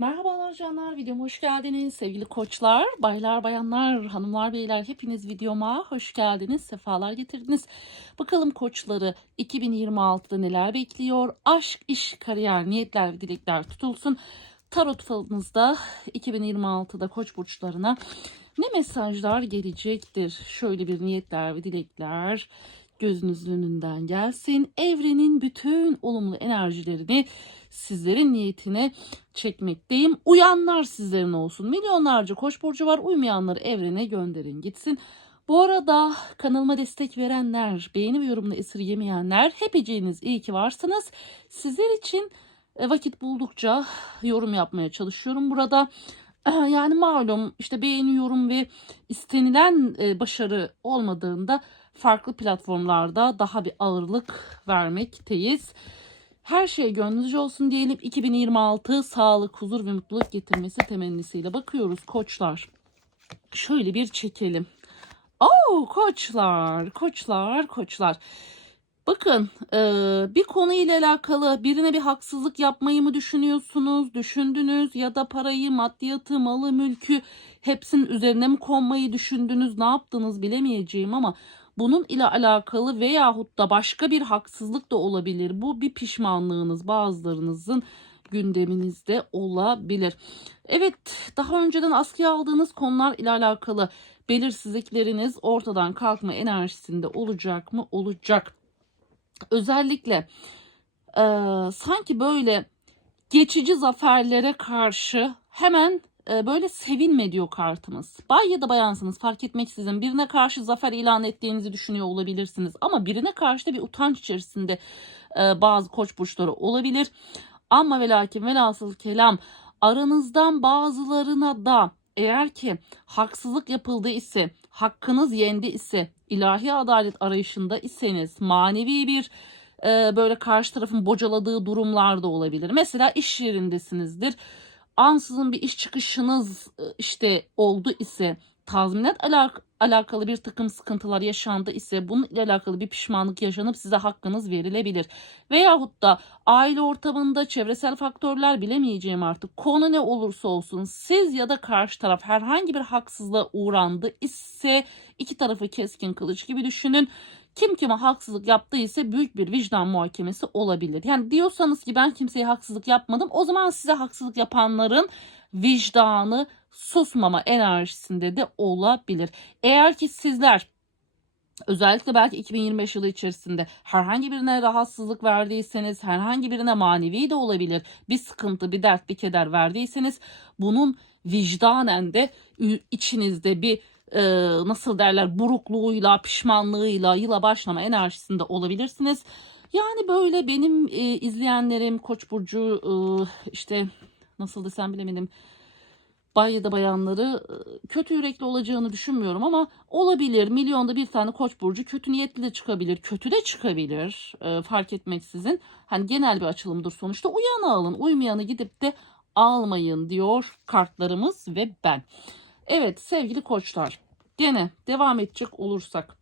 Merhabalar canlar, videoma hoş geldiniz. Sevgili koçlar, baylar, bayanlar, hanımlar, beyler hepiniz videoma hoş geldiniz. Sefalar getirdiniz. Bakalım koçları 2026'da neler bekliyor? Aşk, iş, kariyer, niyetler ve dilekler tutulsun. Tarot falınızda 2026'da koç burçlarına ne mesajlar gelecektir? Şöyle bir niyetler ve dilekler gözünüzün önünden gelsin. Evrenin bütün olumlu enerjilerini sizlerin niyetine çekmekteyim. Uyanlar sizlerin olsun. Milyonlarca koç burcu var. Uymayanları evrene gönderin gitsin. Bu arada kanalıma destek verenler, beğeni ve yorumla esirgemeyenler hepiciğiniz iyi ki varsınız. Sizler için e, vakit buldukça yorum yapmaya çalışıyorum burada. Yani malum işte beğeni, yorum ve istenilen e, başarı olmadığında farklı platformlarda daha bir ağırlık vermekteyiz. Her şey gönlünüzce olsun diyelim. 2026 sağlık, huzur ve mutluluk getirmesi temennisiyle bakıyoruz koçlar. Şöyle bir çekelim. Oo koçlar, koçlar, koçlar. Bakın e, bir konu ile alakalı birine bir haksızlık yapmayı mı düşünüyorsunuz, düşündünüz ya da parayı, maddiyatı, malı, mülkü hepsinin üzerine mi konmayı düşündünüz, ne yaptınız bilemeyeceğim ama bunun ile alakalı veyahut da başka bir haksızlık da olabilir. Bu bir pişmanlığınız bazılarınızın gündeminizde olabilir. Evet daha önceden askıya aldığınız konular ile alakalı belirsizlikleriniz ortadan kalkma enerjisinde olacak mı? Olacak. Özellikle e, sanki böyle geçici zaferlere karşı hemen böyle sevinme diyor kartımız. Bay ya da bayansınız fark etmeksizin birine karşı zafer ilan ettiğinizi düşünüyor olabilirsiniz. Ama birine karşı da bir utanç içerisinde e, bazı koç burçları olabilir. Ama ve lakin velhasıl kelam aranızdan bazılarına da eğer ki haksızlık yapıldı ise, hakkınız yendi ise, ilahi adalet arayışında iseniz, manevi bir e, böyle karşı tarafın bocaladığı durumlar da olabilir. Mesela iş yerindesinizdir ansızın bir iş çıkışınız e, işte oldu ise tazminat alak alakalı bir takım sıkıntılar yaşandı ise bunun ile alakalı bir pişmanlık yaşanıp size hakkınız verilebilir. Veyahut da aile ortamında çevresel faktörler bilemeyeceğim artık konu ne olursa olsun siz ya da karşı taraf herhangi bir haksızlığa uğrandı ise iki tarafı keskin kılıç gibi düşünün kim kime haksızlık yaptıysa büyük bir vicdan muhakemesi olabilir. Yani diyorsanız ki ben kimseye haksızlık yapmadım o zaman size haksızlık yapanların vicdanı susmama enerjisinde de olabilir. Eğer ki sizler özellikle belki 2025 yılı içerisinde herhangi birine rahatsızlık verdiyseniz, herhangi birine manevi de olabilir bir sıkıntı, bir dert, bir keder verdiyseniz bunun vicdanen de içinizde bir e, nasıl derler burukluğuyla, pişmanlığıyla yıla başlama enerjisinde olabilirsiniz. Yani böyle benim e, izleyenlerim Koç burcu e, işte nasıl desem bilemedim. Bay ya da bayanları e, kötü yürekli olacağını düşünmüyorum ama olabilir. Milyonda bir tane koç burcu kötü niyetli de çıkabilir. Kötü de çıkabilir e, fark etmeksizin. Hani genel bir açılımdır sonuçta. Uyanı alın. Uymayanı gidip de almayın diyor kartlarımız ve ben. Evet sevgili koçlar gene devam edecek olursak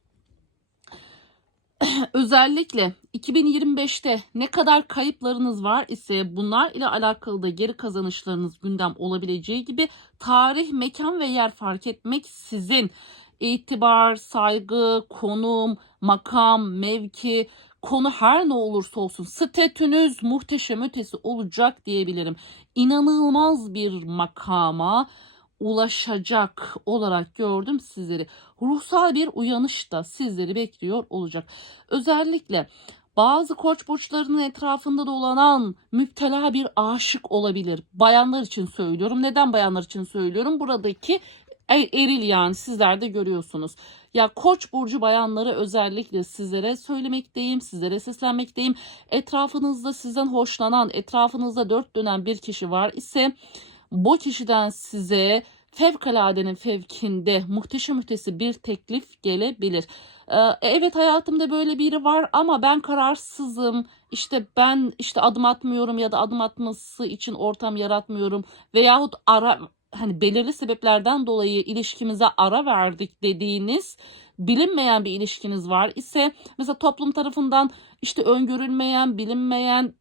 özellikle 2025'te ne kadar kayıplarınız var ise bunlar ile alakalı da geri kazanışlarınız gündem olabileceği gibi tarih, mekan ve yer fark etmek sizin itibar, saygı, konum, makam, mevki, konu her ne olursa olsun statünüz muhteşem ötesi olacak diyebilirim. İnanılmaz bir makama, ulaşacak olarak gördüm sizleri. Ruhsal bir uyanış da sizleri bekliyor olacak. Özellikle bazı koç burçlarının etrafında dolanan müptela bir aşık olabilir. Bayanlar için söylüyorum. Neden bayanlar için söylüyorum? Buradaki eril yani sizler de görüyorsunuz. Ya koç burcu bayanları özellikle sizlere söylemekteyim, sizlere seslenmekteyim. Etrafınızda sizden hoşlanan, etrafınızda dört dönen bir kişi var ise bu kişiden size fevkaladenin fevkinde muhteşem ötesi bir teklif gelebilir. Ee, evet hayatımda böyle biri var ama ben kararsızım. İşte ben işte adım atmıyorum ya da adım atması için ortam yaratmıyorum veyahut ara hani belirli sebeplerden dolayı ilişkimize ara verdik dediğiniz bilinmeyen bir ilişkiniz var ise mesela toplum tarafından işte öngörülmeyen, bilinmeyen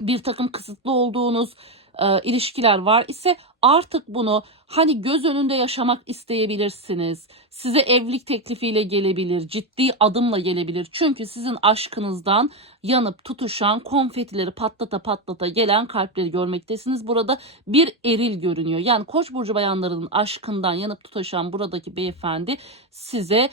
bir takım kısıtlı olduğunuz e, ilişkiler var ise artık bunu hani göz önünde yaşamak isteyebilirsiniz. Size evlilik teklifiyle gelebilir, ciddi adımla gelebilir. Çünkü sizin aşkınızdan yanıp tutuşan, konfetileri patlata patlata gelen kalpleri görmektesiniz. Burada bir eril görünüyor. Yani Koç burcu bayanlarının aşkından yanıp tutuşan buradaki beyefendi size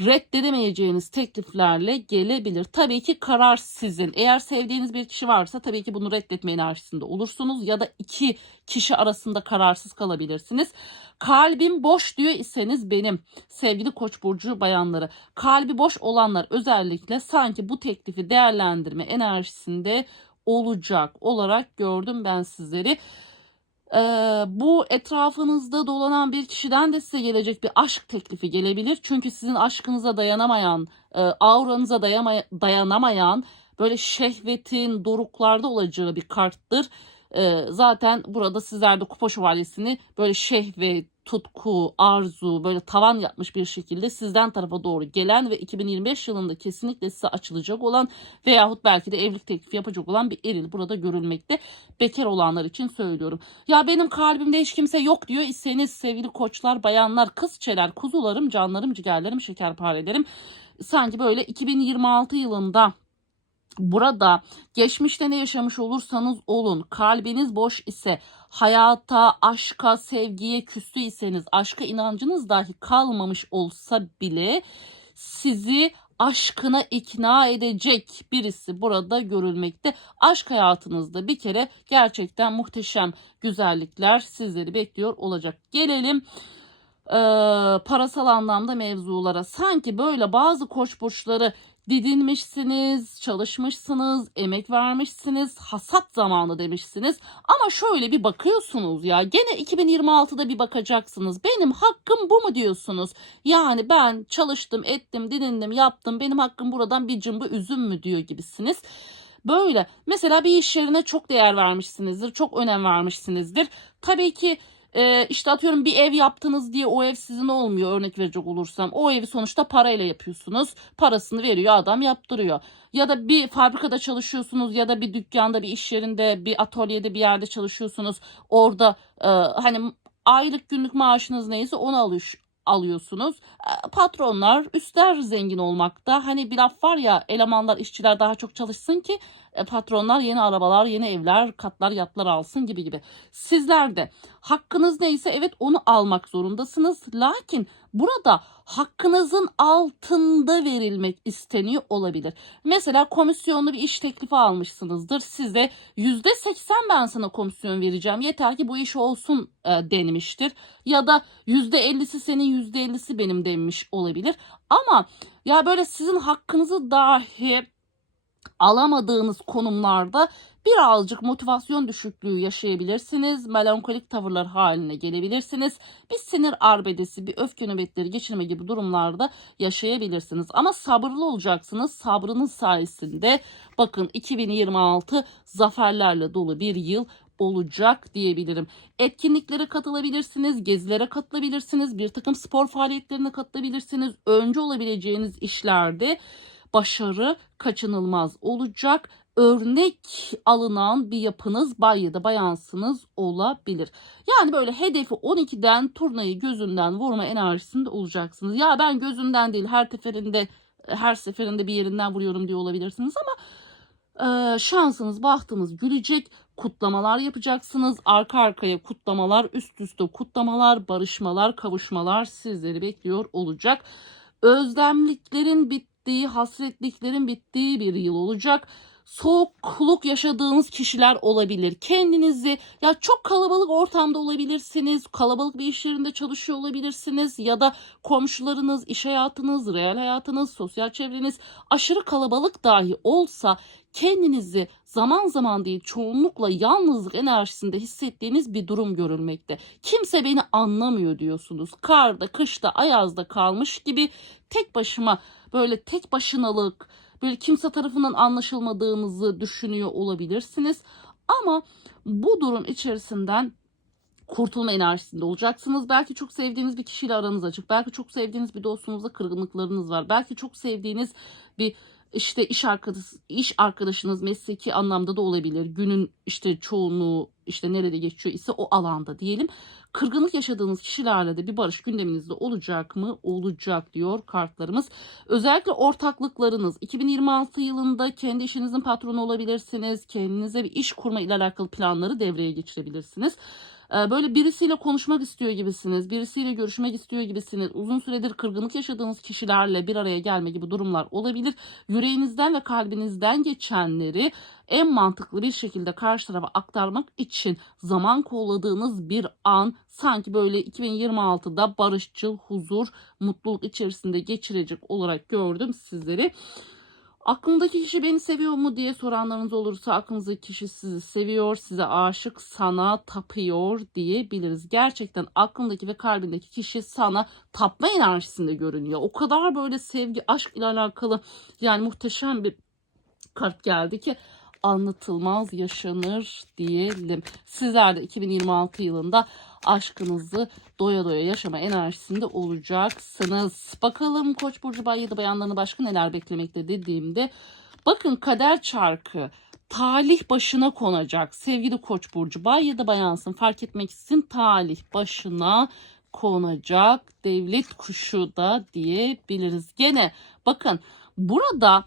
reddedemeyeceğiniz tekliflerle gelebilir. Tabii ki karar sizin. Eğer sevdiğiniz bir kişi varsa tabii ki bunu reddetme enerjisinde olursunuz ya da iki kişi arasında kararsız kalabilirsiniz. Kalbim boş diyor iseniz benim sevgili Koç burcu bayanları, kalbi boş olanlar özellikle sanki bu teklifi değerlendirme enerjisinde olacak olarak gördüm ben sizleri. Ee, bu etrafınızda dolanan bir kişiden de size gelecek bir aşk teklifi gelebilir. Çünkü sizin aşkınıza dayanamayan, e, auranıza dayanamayan böyle şehvetin doruklarda olacağı bir karttır. Ee, zaten burada sizler de kupa şövalyesini böyle şehvet, tutku, arzu böyle tavan yapmış bir şekilde sizden tarafa doğru gelen ve 2025 yılında kesinlikle size açılacak olan veyahut belki de evlilik teklifi yapacak olan bir eril burada görülmekte. Bekar olanlar için söylüyorum. Ya benim kalbimde hiç kimse yok diyor iseniz sevgili koçlar, bayanlar, kızçeler, kuzularım, canlarım, ciğerlerim, şekerparelerim. Sanki böyle 2026 yılında burada geçmişte ne yaşamış olursanız olun kalbiniz boş ise hayata, aşka, sevgiye küstüyseniz aşka inancınız dahi kalmamış olsa bile sizi aşkına ikna edecek birisi burada görülmekte. Aşk hayatınızda bir kere gerçekten muhteşem güzellikler sizleri bekliyor olacak. Gelelim e, parasal anlamda mevzulara. Sanki böyle bazı koç burçları didinmişsiniz, çalışmışsınız, emek vermişsiniz, hasat zamanı demişsiniz. Ama şöyle bir bakıyorsunuz ya gene 2026'da bir bakacaksınız. Benim hakkım bu mu diyorsunuz? Yani ben çalıştım, ettim, didindim, yaptım. Benim hakkım buradan bir cımbı üzüm mü diyor gibisiniz. Böyle mesela bir iş yerine çok değer vermişsinizdir, çok önem vermişsinizdir. Tabii ki e, işte atıyorum bir ev yaptınız diye o ev sizin olmuyor örnek verecek olursam. O evi sonuçta parayla yapıyorsunuz. Parasını veriyor adam yaptırıyor. Ya da bir fabrikada çalışıyorsunuz ya da bir dükkanda bir iş yerinde bir atölyede bir yerde çalışıyorsunuz. Orada e, hani aylık günlük maaşınız neyse onu alış, alıyorsunuz. E, Patronlar, üstler zengin olmakta. Hani bir laf var ya elemanlar, işçiler daha çok çalışsın ki e, patronlar yeni arabalar, yeni evler, katlar, yatlar alsın gibi gibi. Sizler de hakkınız neyse evet onu almak zorundasınız. Lakin burada hakkınızın altında verilmek isteniyor olabilir. Mesela komisyonlu bir iş teklifi almışsınızdır. Size yüzde seksen ben sana komisyon vereceğim. Yeter ki bu iş olsun e, denmiştir. Ya da yüzde ellisi senin yüzde ellisi benim denmiş olabilir. Ama ya böyle sizin hakkınızı dahi alamadığınız konumlarda birazcık motivasyon düşüklüğü yaşayabilirsiniz. Melankolik tavırlar haline gelebilirsiniz. Bir sinir arbedesi, bir öfke nöbetleri geçirme gibi durumlarda yaşayabilirsiniz. Ama sabırlı olacaksınız. Sabrınız sayesinde bakın 2026 zaferlerle dolu bir yıl olacak diyebilirim. Etkinliklere katılabilirsiniz, gezilere katılabilirsiniz, bir takım spor faaliyetlerine katılabilirsiniz. Önce olabileceğiniz işlerde başarı kaçınılmaz olacak. Örnek alınan bir yapınız bay ya da bayansınız olabilir. Yani böyle hedefi 12'den turnayı gözünden vurma enerjisinde olacaksınız. Ya ben gözünden değil her seferinde her seferinde bir yerinden vuruyorum diye olabilirsiniz ama e, şansınız bahtınız gülecek kutlamalar yapacaksınız. Arka arkaya kutlamalar, üst üste kutlamalar, barışmalar, kavuşmalar sizleri bekliyor olacak. Özlemliklerin bittiği, hasretliklerin bittiği bir yıl olacak. Soğukluk yaşadığınız kişiler olabilir. Kendinizi ya çok kalabalık ortamda olabilirsiniz. Kalabalık bir iş yerinde çalışıyor olabilirsiniz ya da komşularınız, iş hayatınız, real hayatınız, sosyal çevreniz aşırı kalabalık dahi olsa kendinizi zaman zaman değil çoğunlukla yalnızlık enerjisinde hissettiğiniz bir durum görülmekte. Kimse beni anlamıyor diyorsunuz. Karda, kışta, ayazda kalmış gibi tek başıma böyle tek başınalık, böyle kimse tarafından anlaşılmadığınızı düşünüyor olabilirsiniz. Ama bu durum içerisinden kurtulma enerjisinde olacaksınız. Belki çok sevdiğiniz bir kişiyle aranız açık. Belki çok sevdiğiniz bir dostunuzla kırgınlıklarınız var. Belki çok sevdiğiniz bir işte iş arkadaş iş arkadaşınız mesleki anlamda da olabilir. Günün işte çoğunluğu işte nerede geçiyor ise o alanda diyelim. Kırgınlık yaşadığınız kişilerle de bir barış gündeminizde olacak mı? Olacak diyor kartlarımız. Özellikle ortaklıklarınız 2026 yılında kendi işinizin patronu olabilirsiniz. Kendinize bir iş kurma ile alakalı planları devreye geçirebilirsiniz. Böyle birisiyle konuşmak istiyor gibisiniz, birisiyle görüşmek istiyor gibisiniz. Uzun süredir kırgınlık yaşadığınız kişilerle bir araya gelme gibi durumlar olabilir. Yüreğinizden ve kalbinizden geçenleri en mantıklı bir şekilde karşı tarafa aktarmak için zaman kolladığınız bir an sanki böyle 2026'da barışçıl, huzur, mutluluk içerisinde geçirecek olarak gördüm sizleri. Aklımdaki kişi beni seviyor mu diye soranlarınız olursa aklınızdaki kişi sizi seviyor, size aşık, sana tapıyor diyebiliriz. Gerçekten aklındaki ve kalbindeki kişi sana tapma enerjisinde görünüyor. O kadar böyle sevgi, aşk ile alakalı yani muhteşem bir kart geldi ki anlatılmaz yaşanır diyelim. Sizler de 2026 yılında aşkınızı doya doya yaşama enerjisinde olacaksınız. Bakalım Koç burcu bay ya da bayanlarını başka neler beklemekte dediğimde bakın kader çarkı talih başına konacak. Sevgili Koç burcu bay ya da bayansın fark etmeksizin talih başına konacak. Devlet kuşu da diyebiliriz. Gene bakın burada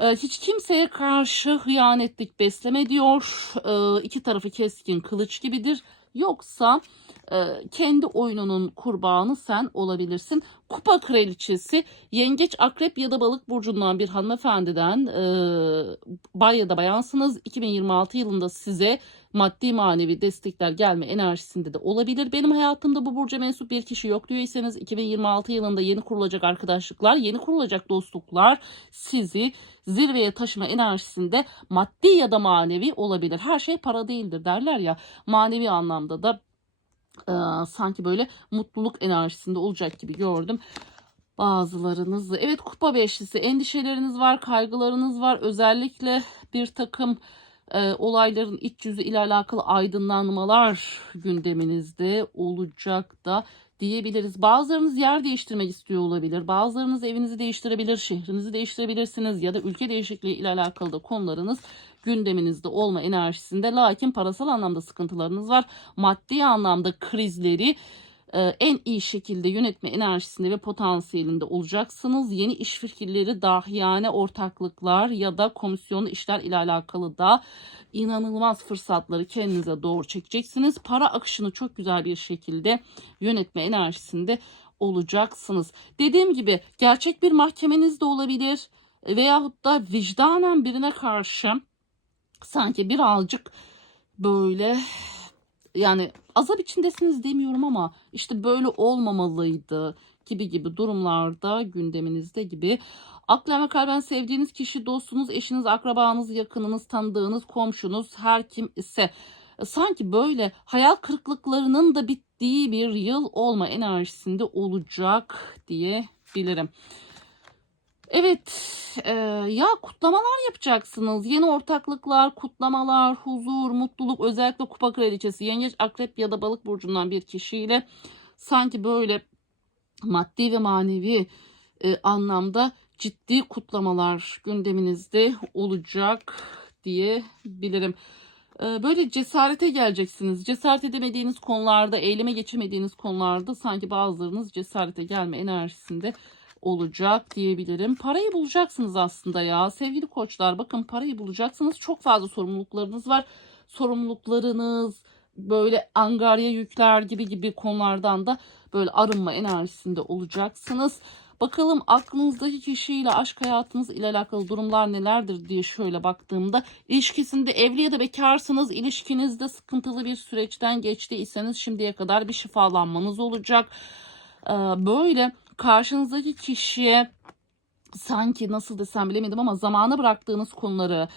hiç kimseye karşı hıyanetlik besleme diyor. E, iki tarafı keskin kılıç gibidir. Yoksa e, kendi oyununun kurbanı sen olabilirsin. Kupa kraliçesi yengeç, akrep ya da balık burcundan bir hanımefendiden e, bay ya da bayansınız. 2026 yılında size maddi manevi destekler gelme enerjisinde de olabilir. Benim hayatımda bu burca mensup bir kişi yok diyorsanız 2026 yılında yeni kurulacak arkadaşlıklar, yeni kurulacak dostluklar sizi zirveye taşıma enerjisinde maddi ya da manevi olabilir. Her şey para değildir derler ya. Manevi anlamda da e, sanki böyle mutluluk enerjisinde olacak gibi gördüm bazılarınızı. Evet kupa beşlisi endişeleriniz var, kaygılarınız var. Özellikle bir takım e, olayların iç yüzü ile alakalı aydınlanmalar gündeminizde olacak da diyebiliriz. Bazılarınız yer değiştirmek istiyor olabilir. Bazılarınız evinizi değiştirebilir, şehrinizi değiştirebilirsiniz ya da ülke değişikliği ile alakalı da konularınız gündeminizde olma enerjisinde. Lakin parasal anlamda sıkıntılarınız var. Maddi anlamda krizleri e, en iyi şekilde yönetme enerjisinde ve potansiyelinde olacaksınız. Yeni iş fikirleri, dahiyane ortaklıklar ya da komisyonlu işler ile alakalı da inanılmaz fırsatları kendinize doğru çekeceksiniz. Para akışını çok güzel bir şekilde yönetme enerjisinde olacaksınız. Dediğim gibi gerçek bir mahkemeniz de olabilir veyahut da vicdanen birine karşı sanki birazcık böyle yani azap içindesiniz demiyorum ama işte böyle olmamalıydı gibi gibi durumlarda gündeminizde gibi. Aklen ve kalben sevdiğiniz kişi dostunuz, eşiniz, akrabanız, yakınınız, tanıdığınız, komşunuz her kim ise sanki böyle hayal kırıklıklarının da bittiği bir yıl olma enerjisinde olacak diyebilirim. Evet, e, ya kutlamalar yapacaksınız. Yeni ortaklıklar, kutlamalar, huzur, mutluluk. Özellikle Kupa Kraliçesi, Yengeç, Akrep ya da Balık burcundan bir kişiyle sanki böyle maddi ve manevi e, anlamda ciddi kutlamalar gündeminizde olacak diyebilirim. E, böyle cesarete geleceksiniz. Cesaret edemediğiniz konularda, eyleme geçemediğiniz konularda sanki bazılarınız cesarete gelme enerjisinde olacak diyebilirim. Parayı bulacaksınız aslında ya. Sevgili koçlar bakın parayı bulacaksınız. Çok fazla sorumluluklarınız var. Sorumluluklarınız böyle angarya yükler gibi gibi konulardan da böyle arınma enerjisinde olacaksınız. Bakalım aklınızdaki kişiyle aşk hayatınız ile alakalı durumlar nelerdir diye şöyle baktığımda ilişkisinde evli ya da bekarsınız ilişkinizde sıkıntılı bir süreçten geçtiyseniz şimdiye kadar bir şifalanmanız olacak. Ee, böyle karşınızdaki kişiye sanki nasıl desem bilemedim ama zamana bıraktığınız konuları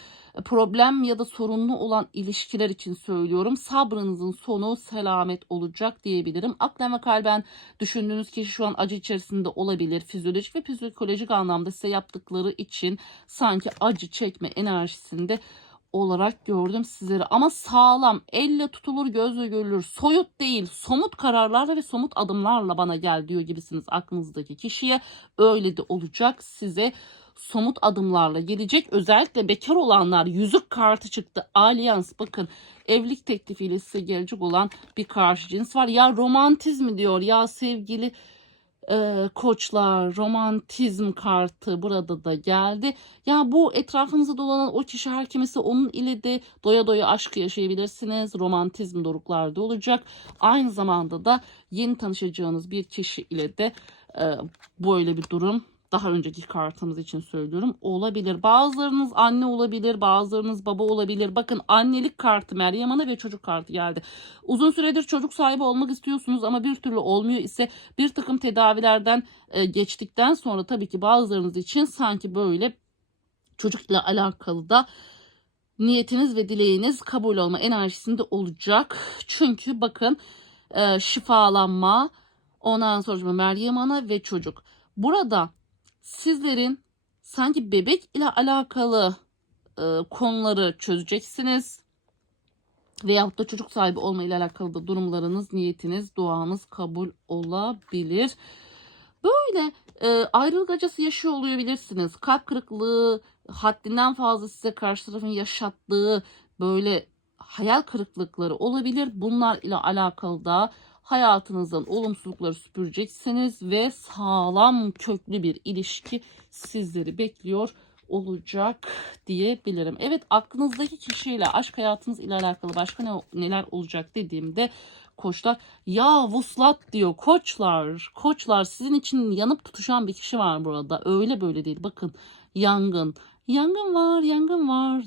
problem ya da sorunlu olan ilişkiler için söylüyorum. Sabrınızın sonu selamet olacak diyebilirim. Aklen ve kalben düşündüğünüz kişi şu an acı içerisinde olabilir. Fizyolojik ve psikolojik anlamda size yaptıkları için sanki acı çekme enerjisinde olarak gördüm sizleri. Ama sağlam, elle tutulur, gözle görülür, soyut değil, somut kararlarla ve somut adımlarla bana gel diyor gibisiniz aklınızdaki kişiye. Öyle de olacak size somut adımlarla gelecek. Özellikle bekar olanlar yüzük kartı çıktı. Alyans bakın evlilik teklifiyle size gelecek olan bir karşı cins var. Ya romantizm diyor ya sevgili e, koçlar romantizm kartı burada da geldi. Ya bu etrafınızda dolanan o kişi her kimisi onun ile de doya doya aşkı yaşayabilirsiniz. Romantizm doruklarda olacak. Aynı zamanda da yeni tanışacağınız bir kişi ile de e, böyle bir durum daha önceki kartımız için söylüyorum olabilir. Bazılarınız anne olabilir, bazılarınız baba olabilir. Bakın annelik kartı Meryem Ana ve çocuk kartı geldi. Uzun süredir çocuk sahibi olmak istiyorsunuz ama bir türlü olmuyor ise bir takım tedavilerden e, geçtikten sonra tabii ki bazılarınız için sanki böyle çocukla alakalı da niyetiniz ve dileğiniz kabul olma enerjisinde olacak. Çünkü bakın e, şifalanma, ondan sonra Meryem Ana ve çocuk. Burada sizlerin sanki bebek ile alakalı e, konuları çözeceksiniz. Veyahut da çocuk sahibi olma ile alakalı da durumlarınız, niyetiniz, duanız kabul olabilir. Böyle e, ayrılık acısı yaşıyor olabilirsiniz. Kalp kırıklığı, haddinden fazla size karşı tarafın yaşattığı böyle hayal kırıklıkları olabilir. Bunlar ile alakalı da hayatınızdan olumsuzlukları süpüreceksiniz ve sağlam köklü bir ilişki sizleri bekliyor olacak diyebilirim. Evet aklınızdaki kişiyle aşk hayatınız ile alakalı başka ne, neler olacak dediğimde koçlar ya vuslat diyor. Koçlar koçlar sizin için yanıp tutuşan bir kişi var burada. Öyle böyle değil. Bakın yangın. Yangın var yangın var.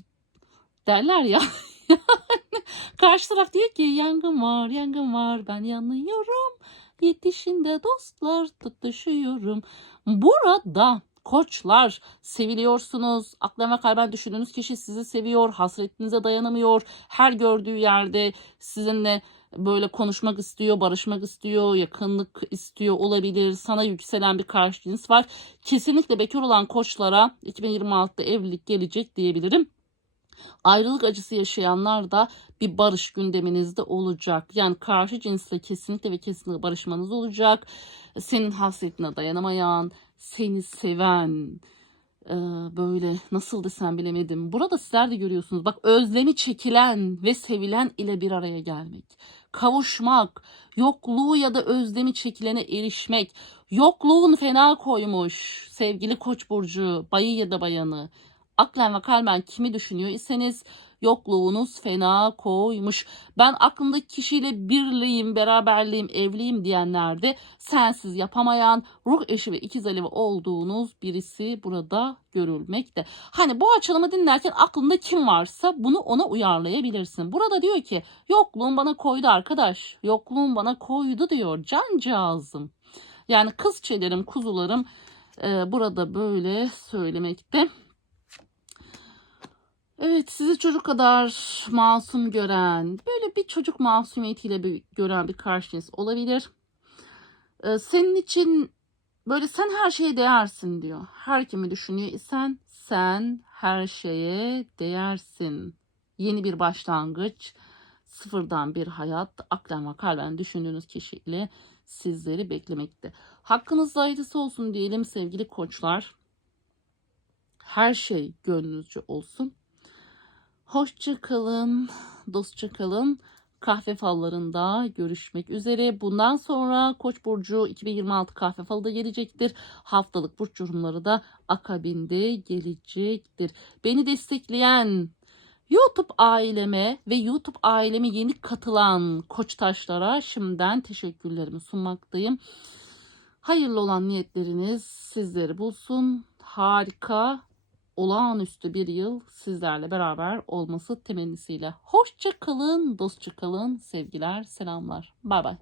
derler ya Karşı taraf diyor ki yangın var yangın var ben yanıyorum. Yetişinde dostlar tutuşuyorum. Burada koçlar seviliyorsunuz. Aklına kalben düşündüğünüz kişi sizi seviyor. Hasretinize dayanamıyor. Her gördüğü yerde sizinle böyle konuşmak istiyor, barışmak istiyor, yakınlık istiyor olabilir. Sana yükselen bir karşı cins var. Kesinlikle bekar olan koçlara 2026'da evlilik gelecek diyebilirim. Ayrılık acısı yaşayanlar da bir barış gündeminizde olacak. Yani karşı cinsle kesinlikle ve kesinlikle barışmanız olacak. Senin hasretine dayanamayan, seni seven, e, böyle nasıl desem bilemedim. Burada sizler de görüyorsunuz. Bak özlemi çekilen ve sevilen ile bir araya gelmek. Kavuşmak, yokluğu ya da özlemi çekilene erişmek. Yokluğun fena koymuş sevgili koç burcu, bayı ya da bayanı aklen ve kalben kimi düşünüyor iseniz yokluğunuz fena koymuş. Ben aklımdaki kişiyle birliğim, beraberliğim, evliyim diyenlerde sensiz yapamayan ruh eşi ve ikiz alevi olduğunuz birisi burada görülmekte. Hani bu açılımı dinlerken aklında kim varsa bunu ona uyarlayabilirsin. Burada diyor ki yokluğun bana koydu arkadaş. Yokluğun bana koydu diyor cancağızım. Yani kız çelerim, kuzularım e, burada böyle söylemekte. Evet sizi çocuk kadar masum gören, böyle bir çocuk masumiyetiyle bir, gören bir karşınız olabilir. Ee, senin için böyle sen her şeye değersin diyor. Her kimi düşünüyor isen sen her şeye değersin. Yeni bir başlangıç, sıfırdan bir hayat, aklen ve kalben düşündüğünüz kişiyle sizleri beklemekte. Hakkınızda hayırlısı olsun diyelim sevgili koçlar. Her şey gönlünüzce olsun. Hoşça kalın, dostça kalın. Kahve fallarında görüşmek üzere. Bundan sonra Koç burcu 2026 kahve falı da gelecektir. Haftalık burç yorumları da akabinde gelecektir. Beni destekleyen YouTube aileme ve YouTube aileme yeni katılan koçtaşlara şimdiden teşekkürlerimi sunmaktayım. Hayırlı olan niyetleriniz sizleri bulsun. Harika olağanüstü bir yıl sizlerle beraber olması temennisiyle. Hoşça kalın, dostça kalın, sevgiler, selamlar. Bay bay.